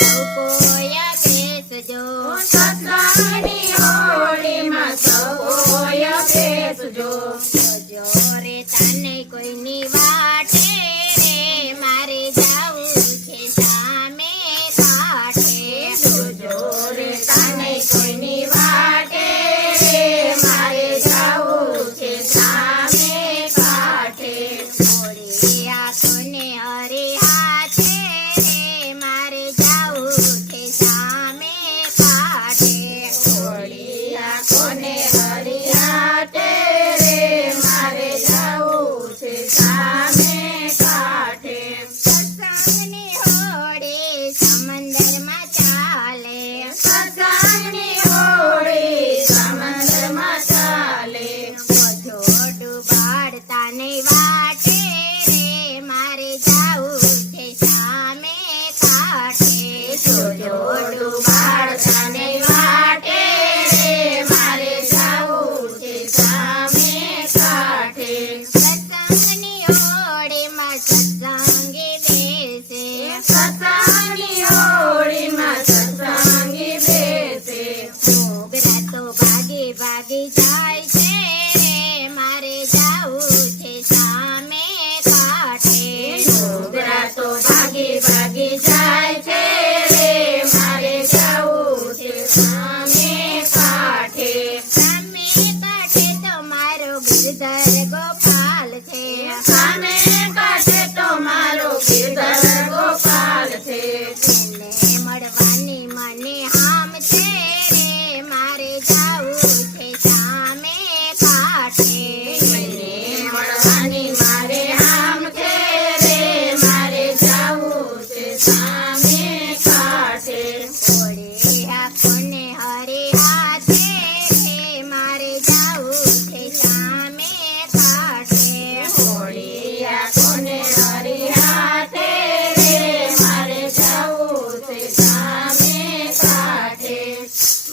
Alô, પડતાને વાટે મારે જાઉં છે સામે કાઢે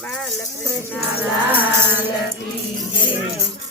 બાલકૃષ્ણ લાલ કી જય